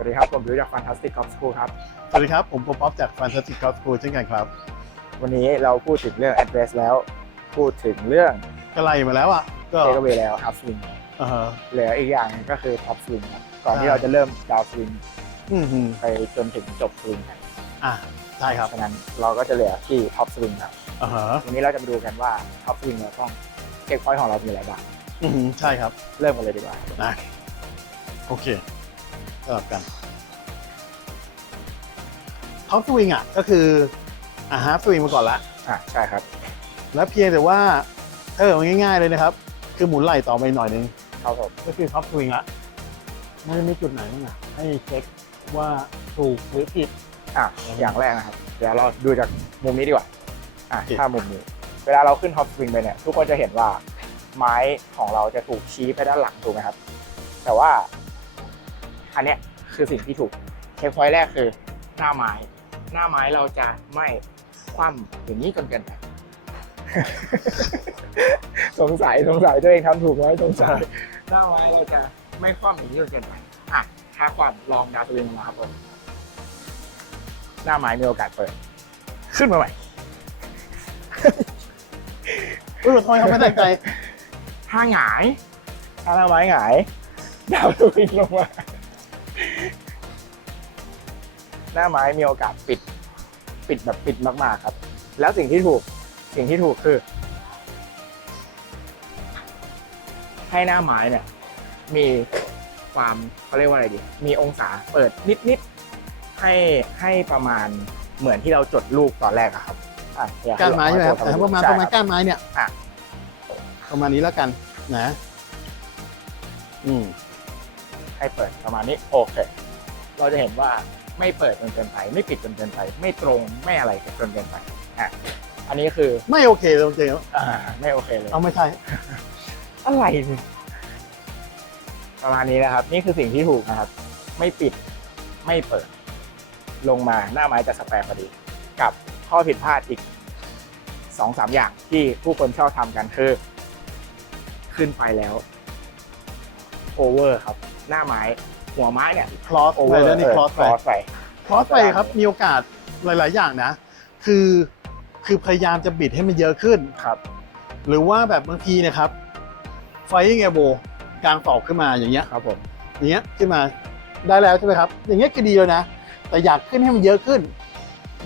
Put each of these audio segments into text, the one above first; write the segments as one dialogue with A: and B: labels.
A: วัสดีครับ ผมบิวจาก Fantastic Golf School ครับ
B: สวัสดีครับ ผมป๊อปป๊อปจาก Fantastic Golf School เช่นกันครับ
A: วันนี้เราพูดถึงเรื่อง address แล้ว พูดถึงเรื่อง
B: ก็ไล่มาแล้วอะก็
A: takeaway แล้ว up swing
B: อ่าฮะ
A: เหลืออีกอย่างหนึ่งก็คือ top swing ครับก่อนที่
B: ใช่
A: เราจะเริ่ม down swing
B: อืมฮึ
A: ไปจนถึงจบ swing กัน
B: อะใช่ครับ
A: ฉะนั้นเราก็จะเหลือที่ top swing ครับ
B: อ่าฮะ
A: วันนี้เราจะมาดูกันว่า top swing เราต้องเช็คพอยต์ของเรามีอะไรบ้าง
B: อืมฮึใช่ครับ
A: เริ่มกันเลยดีกว่า
B: นะโอเคส ลับกันท็อปสวิงอะก็คืออ่าฮาร์ฟสวิงมาก่อนละ
A: อะใช่ครับ
B: แล้วเพียงแต่ว่าถ้าเกิดว่าง่ายๆเลยนะครับ คือหมุนไหล่ต่อไปหน่อยนึง
A: ครับผม
B: ก็คือท็อปสวิงละมันจะมีจุดไหนบ้างอะให้เช็คว่าถูกหรือผิด
A: อะอย่างแรกนะครับ เดี๋ยวเราดูจากมุมนี้ดีกว่า อะ
B: โอเค
A: ถ้ามุมนี้ เวลาเราขึ้นท็อปสวิงไปเนี่ย ทุกคนจะเห็นว่าไม้ของเราจะถูกชี้ไปด้านหลังถูกไหมครับ แต่ว่า อันเนี้ย คือสิ่งที่ถูกเช็คพอยต์แรกคือหน้าไม้ หน้าไม้เราจะไม่คว่ำอย่างนี้จนเกินไปสงสัยสงสัยตัวเองทำถูกไหมสงสัยหน้าไม้เราจะไม่คว่ำอย่างนี้จนเกินไปอะถ้าคว่ำลองดาวสวิงมาครับผมหน้าไม้มีโอกาสเปิด ขึ้นมาใหม่
B: เออทำไมเขาไม่ตั้งใจ
A: ถ้าหงายถ้าหน้าไม้หงายดาวสวิงลงมา หน้าไม้มีโอกาสปิดปิดแบบปิดมากๆครับ แล้วสิ่งที่ถูกสิ่งที่ถูกคือ ให้หน้าไม้เนี่ย มีความเขาเรียกว่าอะไรดี มีองศาเปิดนิดๆให้ให้ประมาณเหมือนที่เราจดลูกตอนแรกอะครับอะอย
B: ก้านไม้ใช่ไหมครับ
A: ให้
B: แต่
A: โท
B: ประมาณ
A: ใช่
B: ประมาณ
A: คบ
B: ก้านไม้เนี่ย
A: อะ
B: ประมาณนี้แล้วกันนะอืม
A: ให้เปิดประมาณนี้โอเค เราจะเห็นว่า ไม่เปิดจนเกินไป ไม่ปิดจนเกินไป ไม่ตรงไม่อะไรจนเกินไปอะอันนี้คือ
B: ไม่โอเคเลยจริง
A: อ่าไม่โอเคเลย
B: ๆเอาไม่ใช่
A: อะไรเนี่ยประมาณนี้นะครับ นี่คือสิ่งที่ถูกนะครับ ไม่ปิดไม่เปิด ลงมาหน้าไม้จะสแปรพอดี กับข้อผิดพลาดอีกสองสามอย่างที่ผู้คนชอบทำกันคือ ขึ้นไปแล้วโอเวอร์ครับ หน้าไม้ หัวไม้เนี่ย
B: คลอส
A: โอเว
B: ไป
A: อร์
B: แล้วนี่คลอส
A: ค
B: ไป
A: ลอสไป
B: คลอสไปครับมีโอกาสหลาย ๆ อย่างนะ คือคือพยายามจะบิดให้มันเยอะขึ้น
A: ครับ
B: หรือว่าแบบบางทีเนะครับ ไฟยังไงโบกลางตอกขึ้นมาอย่างเงี้ย
A: ครับผม
B: อย่างเงี้ยขึ้นมาได้แล้วใช่ไหมครับ อย่างเงี้ยก็ดีแล้วนะ แต่อยากขึ้นให้มันเยอะขึ้น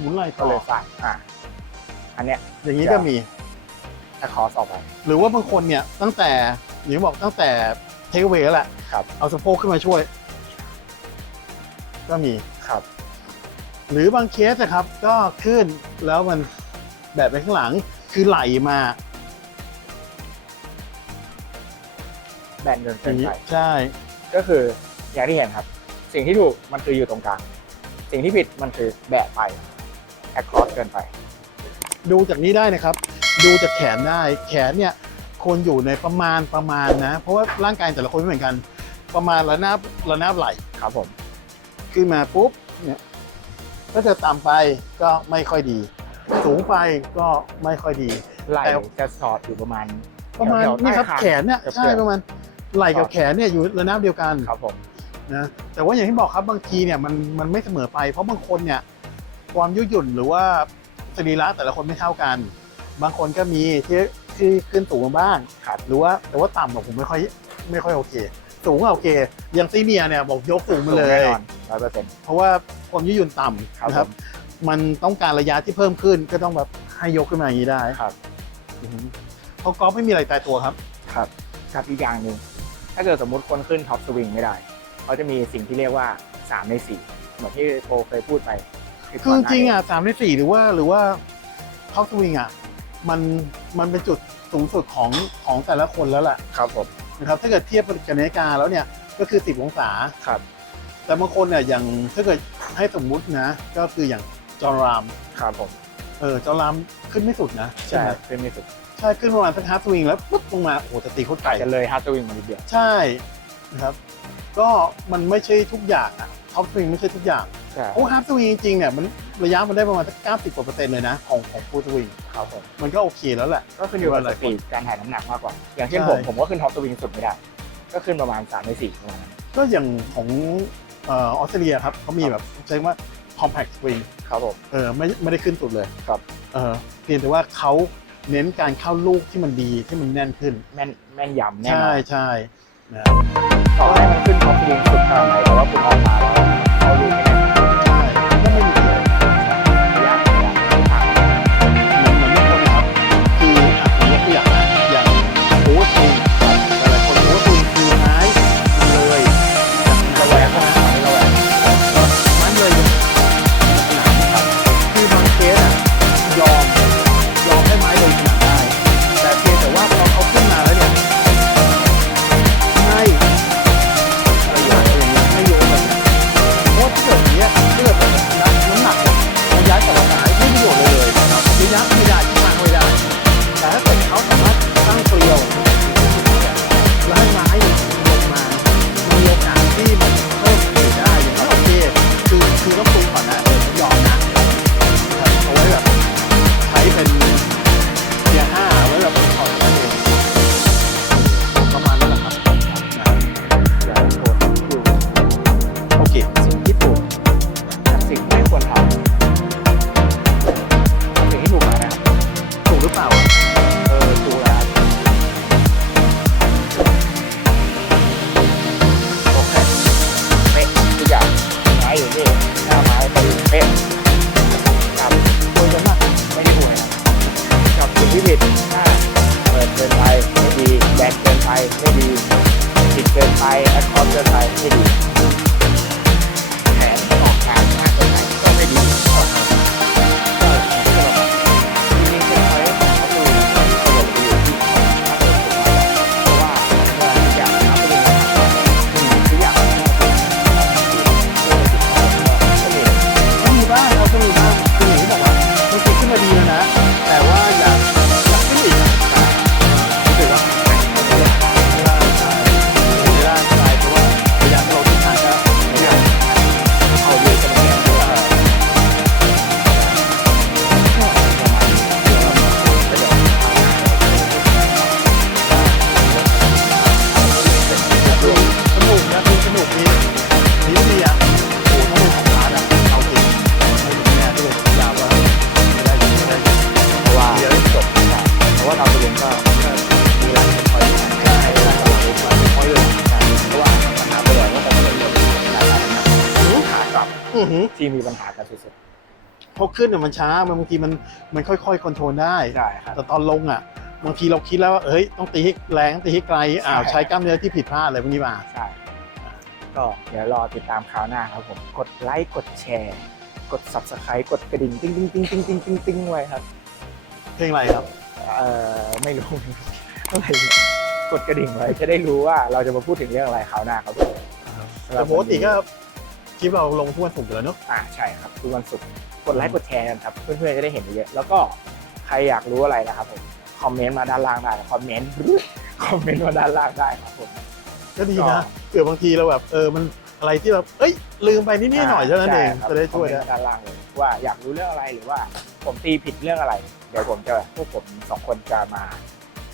B: หมุนไหล่
A: ก็
B: ต่อ
A: เลยสั่งอะอันเนี้ย
B: อย่างนี้ก็มี
A: ถ้าคอสออกไป
B: หรือว่าบางคนเนี่ยตั้งแต่อย่างที่บอกตั้งแต่เทคเวแล้วแหละ
A: ครับ
B: เอาสะโพกขึ้นมาช่วย ก็มี
A: ครับ
B: หรือบางเคสนะครับก็ขึ้นแล้วมันแบบไปข้างหลังคือไหลมา
A: แบนจน
B: อ
A: เกิน
B: ย่างนี้
A: ไป
B: ใช่
A: ก็คืออย่างที่เห็นครับ สิ่งที่ถูกมันคืออยู่ตรงกลาง สิ่งที่ผิดมันคือแบะไปแอคคอสเกินไป
B: ดูจากนี้ได้นะครับ ดูจากแขนได้ แขนเนี่ยควรอยู่ในประมาณประมาณนะ เพราะว่าร่างกายแต่ละคนไม่เหมือนกัน ประมาณระนาบระนาบไหล
A: ครับผม
B: ขึ้นมาปุ๊บเนี่ยถ้าจะต่ำไปก็ไม่ค่อยดี สูงไปก็ไม่ค่อยดี
A: ไหล่
B: แต่
A: จะสอดอยู่ประมาณ
B: ประมาณ
A: แถวๆ
B: นี่ครับ
A: ใต้าง
B: แขนเนี่ย
A: กือบๆ
B: ใช่ประมาณไหล่กับแขนเนี่ยอยู่ระนาบเดียวกัน
A: ครับผม
B: นะแต่ว่าอย่างที่บอกครับบางทีเนี่ยมันมันไม่เสมอไป เพราะบางคนเนี่ยความยืดหยุ่นหรือว่าสรีระแต่ละคนไม่เท่ากัน บางคนก็มีที่ที่ขึ้นสูงมาบ้าง
A: ครับ
B: หรือว่าแต่ว่าต่ำบอกผมไม่ค่อยไม่ค่อยโอเค สูงอะโอเคอย่างซีเนียร์เนี่ยบอกยกสูงมาเล
A: แน่
B: ย
A: นอนร้อยเปอร์เซ็นต์
B: เพราะว่าความยืดหยุ่นต่
A: ครับำ
B: นะครับ มันต้องการระยะที่เพิ่มขึ้นก็ต้องแบบให้ยกขึ้นมาอย่างนี้ได้
A: ครับ
B: อือฮึเพราะกอล์ฟไม่มีอะไรตายตัวครับ
A: ครับกับอีกอย่างหนึ่งถ้าเกิดสมมุติคนขึ้นท็อปสวิงไม่ได้ เขาจะมีสิ่งที่เรียกว่า 3 ใน 4 เหมือนที่โปเคยพูดไปที่
B: คือ
A: ก่
B: จ
A: นหน้า
B: ริงๆ
A: นี้
B: อะสามในสี่หรือว่าหรือว่าท็อปสวิงอะมันมันเป็นจุดสูงสุดของของแต่ละคนแล้วแหละ
A: ครับผม
B: นะครับถ้าเกิดเทียบกับนาฬิกาแล้วเนี่ยก็คือ 10 องศา
A: ครับ
B: แต่บางคนเนี่ยอย่างถ้าเกิดให้สมมุตินะ ก็คืออย่างจอร์ราม
A: ครับผม
B: เออจอร์รามขึ้นไม่สุดนะ
A: ใช่
B: ไหม
A: ขึ้นไม่สุด
B: ใช่ขึ้นประมาณสักฮาร์ฟสวิงแล้วปุ๊บลงมาโอ้โหจะตีโคตรไกล
A: จะเลยฮาร์ดสวิงมานิดเดียว
B: ใช่นะครับ ก็มันไม่ใช่ทุกอย่างอะท็อปสวิงไม่ใช่ทุกอย่าง
A: ใช่
B: โอ้ฮาร์ฟสวิงจริงๆเนี่ยมันระยะมันได้ประมาณสักเก้าสิบกว่าเปอร์เซ็นต์เลยนะของของฟูลสวิง
A: ครับผม
B: มันก็โอเคแล้วแหละ
A: ก็ขึ้นอยู่กับ
B: ห
A: ส
B: ลายคน
A: ปีดการถ่ายน้ำหนักมากกว่า อย่างเช่น
B: ใช่
A: ผมผมก็ขึ้นท็อปสวิงสุดไม่ได้ ก็ขึ้นประมาณ3ใน4ประมาณนั้น
B: ก็อย่างของเอ่อออสเตรเลียครับเขามีแบบใช้คำว่า compact spring
A: ครับผม
B: เออไม่ไม่ได้ขึ้นสุดเลย
A: ครับ
B: เออเพียงแต่ว่าเขาเน้นการเข้าลูกที่มันดีที่มันแน่นขึ้น
A: แม่นแม่นยำแน่น
B: ใช่
A: อน
B: ใช่นะครับ
A: ต่อให้มันขึ้นท็อปลิงสุดขนาดไหนแต่ว่าคุณออกมาแล้ว ไป
B: ไม่ดีผิดเกินไปแอคคอ
A: ร์
B: ด
A: เกินไปไม่ดี
B: อือหือ
A: ที่มีปัญหากันสุด
B: พอขึ้นเนี่ยมันช้ามันบางทีมันมันค่อยๆคอนโทรลได้
A: ๆได้ครับ
B: แต่ตอนลงอะบางทีเราคิดแล้วว่าเอ้ยต้องตีให้แรงตีให้ไกลอ้าว
A: ใช่
B: ใช้กล้ามเนื้อที่ผิดพลาดอะไรพวกนี้มา
A: ใช่ก็เดี๋ยวรอติดตามคราวหน้าครับผมกดไลค์กดแชร์ กด subscribe กดกระดิ่งติ้งติ้งติ้งติ้งติ้งติ้งติ้งไว้ครับ
B: เพลงอะไรครับ
A: เอ่อไม่รู้อะไรเนี่ยกดกระดิ่งไว้จะได้รู้ว่าเราจะมาพูดถึงเรื่องอะไรคราวหน้าครับผม
B: แต่ปกติก็ คลิปเราลงทุกวันศุกร์อยู่แล้วเนอะ
A: อ่าใช่ครับทุกวันศุกร์กดไลค์กดแชร์กันครับเพื่อนๆจะได้เห็นเยอะๆแล้วก็ใครอยากรู้อะไรนะครับผมคอมเมนต์มาด้านล่างได้คอมเมนต์ คอมเมนต์มาด้านล่างได้ครับผม
B: ก็ดี
A: ก็
B: นะเผื่อบางทีเราแบบเออมันอะไรที่แบบเอ้ย ลืมไปนิดๆหน่อยๆเท่านั้นเอง
A: ใครับ
B: จะได้ช่วย
A: คอมเมน
B: ได้
A: ต์มาด้านล่างเลยว่าอยากรู้เรื่องอะไรหรือว่าผมตีผิดเรื่องอะไร เดี๋ยวผมจะพวกผมสองคนจะมา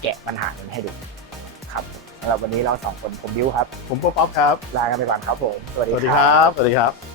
A: แกะปัญหากันให้ดูครับ สำหรับวันนี้เราสองคนผมบิวครับ
B: ผมป๊อปป๊อปครับ
A: ลากันไปก่อนครับผม สวัส
B: ส
A: ดี
B: วัสดี
A: ค
B: ค
A: รั
B: รับบสวัสดีครับ